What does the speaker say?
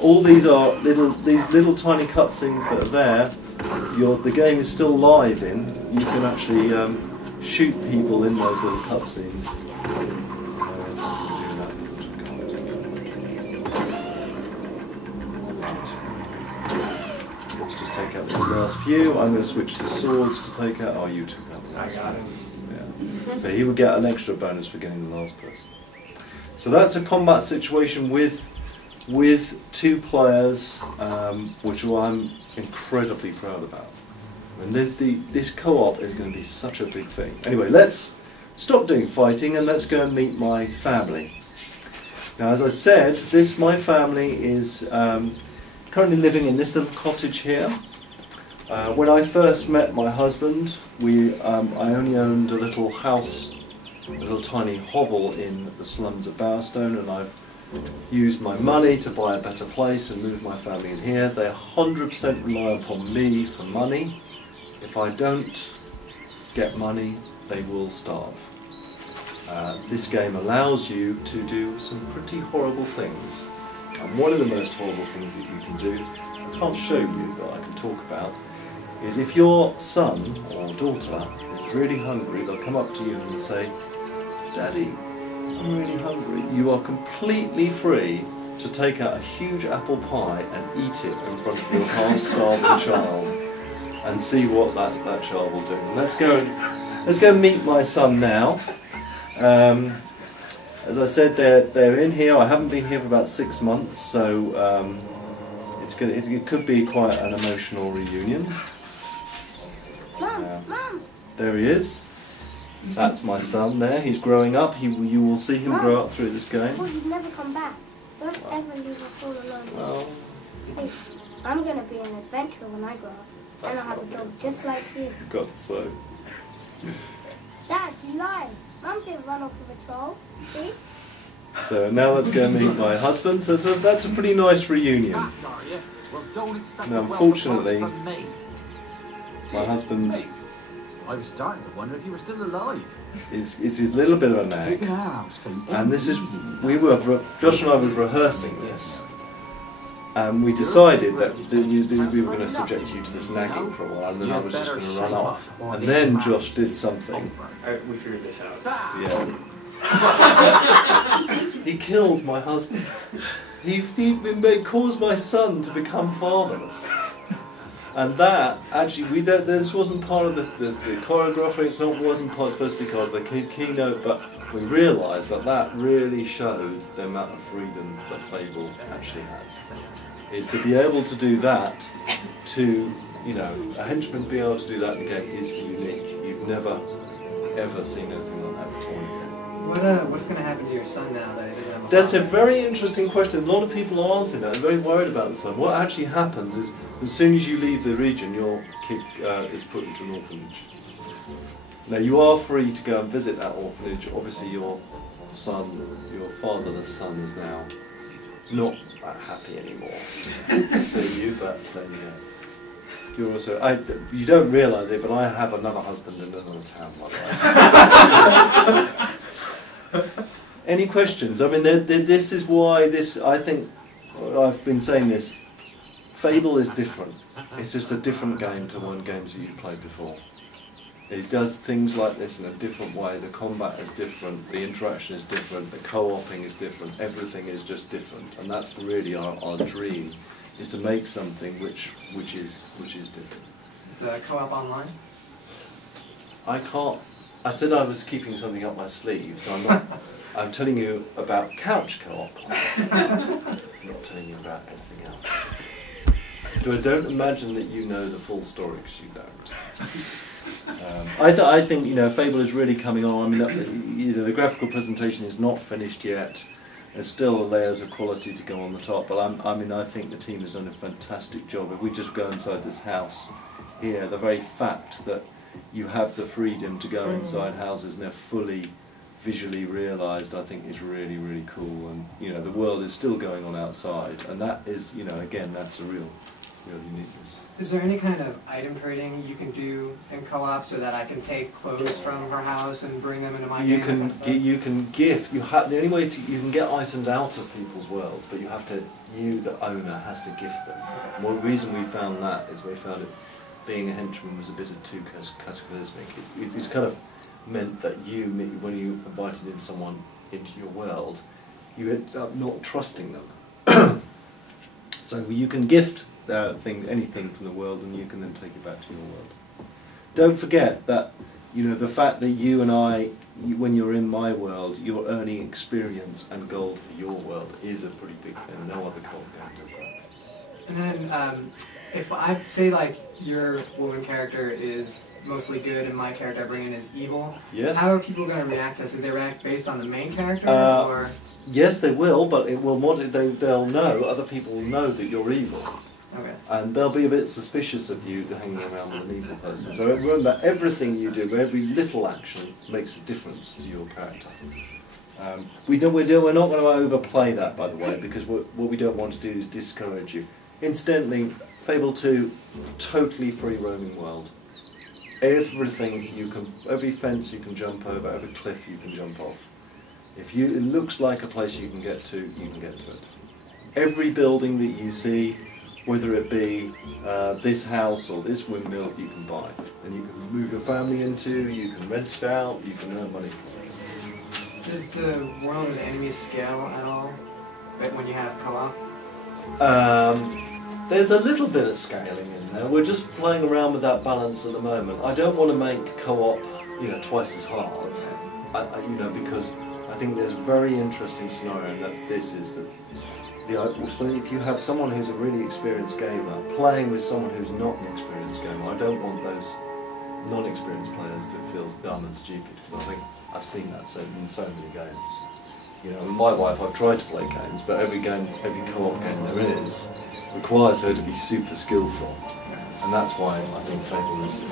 all these are these little tiny cutscenes that are there. The game is still live in. You can actually shoot people in those little cutscenes. Let's just take out these last few. I'm going to switch to swords to take out. Oh, you took out the last one. Yeah. So he would get an extra bonus for getting the last person. So that's a combat situation with 2 players, which I'm incredibly proud about. And this co-op is going to be such a big thing. Anyway, let's stop doing fighting and let's go and meet my family. Now, as I said, my family is currently living in this little cottage here. When I first met my husband, I only owned a little house, a little tiny hovel in the slums of Bowerstone, and I've used my money to buy a better place and move my family in here. They 100% rely upon me for money. If I don't get money, they will starve. This game allows you to do some pretty horrible things. And one of the most horrible things that you can do, I can't show you, but I can talk about, is if your son or daughter is really hungry, they'll come up to you and say, "Daddy, I'm really hungry." You are completely free to take out a huge apple pie and eat it in front of your half-starving child and see what that child will do. And let's go and meet my son now. As I said, they're in here. I haven't been here for about 6 months, so it could be quite an emotional reunion. Mom. There he is. That's my son there. He's growing up. You will see him grow up through this game. Well, he'd never come back. Don't ever leave us all alone. Well, Hey, I'm going to be an adventurer when I grow up. And I'll have a dog just like you. you've got to say. Dad, you lied. Mum didn't run off with a troll. See? So now let's go and meet my husband. So that's a pretty nice reunion. Now, unfortunately, my husband I was starting to wonder if you were still alive. is a little bit of a nag. And this is, Josh and I was rehearsing this. And we decided that we were going to subject you to this nagging for a while, and then I was just going to run off. And then Josh did something. We figured this out. Yeah. He killed my husband. He caused my son to become fatherless. And that, actually, this wasn't part of the choreography, wasn't supposed to be part of the keynote, but we realised that really showed the amount of freedom that Fable actually has. Is to be able to do that, a henchman being able to do that in the game is unique. You've never, ever seen anything like that before in a game. What's going to happen to your son now that he doesn't have a That's a father? very interesting question. A lot of people are asking that. I'm very worried about the son. What actually happens is, as soon as you leave the region, your kid is put into an orphanage. Now, you are free to go and visit that orphanage. Obviously, your fatherless son, is now not that happy anymore to see you, but there you go. You're also, you don't realise it, but I have another husband in another town, by the way. Any questions? I mean, this is why I think, I've been saying this, Fable is different. It's just a different game to games that you've played before. It does things like this in a different way. The combat is different, the interaction is different, the co-oping is different, everything is just different. And that's really our dream, is to make something which is different. Is the co-op online? I said I was keeping something up my sleeve, so I'm not. I'm telling you about couch co-op. I'm not telling you about anything else. I don't imagine that you know the full story, because you don't. I think Fable is really coming on. I mean, the graphical presentation is not finished yet. There's still layers of quality to go on the top, but I think the team has done a fantastic job. If we just go inside this house here, the very fact that you have the freedom to go inside houses and they're fully visually realised, I think is really, really cool. And the world is still going on outside, and that is, again, that's a real real uniqueness. Is there any kind of item trading you can do in co-op so that I can take clothes from her house and bring them into my You game? you can gift. The only way you can get items out of people's worlds, but you the owner has to gift them. And one reason we found that is we found it being a henchman was a bit of too cataclysmic. It's kind of meant that when you invited in someone into your world, you end up not trusting them. So you can gift anything from the world, and you can then take it back to your world. Don't forget that the fact that you and I, when you're in my world, you're earning experience and gold for your world is a pretty big thing. No other co-op game does that. And then, if I say like your woman character is mostly good and my character I bring in is evil, Yes. how are people going to react to this? Do they react based on the main character, or? Yes, they will, but they'll know. Other people will know that you're evil. Okay. And they'll be a bit suspicious of you hanging around with an evil person. So remember, everything you do, every little action makes a difference to your character. We're not going to overplay that, by the way, because what we don't want to do is discourage you. Incidentally, Fable 2, totally free roaming world. Every fence you can jump over, every cliff you can jump off. It looks like a place you can get to, you can get to it. Every building that you see, whether it be this house or this windmill, you can buy. And you can move your family into, you can rent it out, you can earn money for it. Does the world and enemies scale at all when you have co-op? There's a little bit of scaling in there. We're just playing around with that balance at the moment. I don't want to make co-op, twice as hard, because I think there's a very interesting scenario, and is that if you have someone who's a really experienced gamer playing with someone who's not an experienced gamer, I don't want those non-experienced players to feel dumb and stupid, because I think I've seen that in so many games. My wife, I've tried to play games, but every co-op game there is requires her to be super skillful, and that's why I think Fable is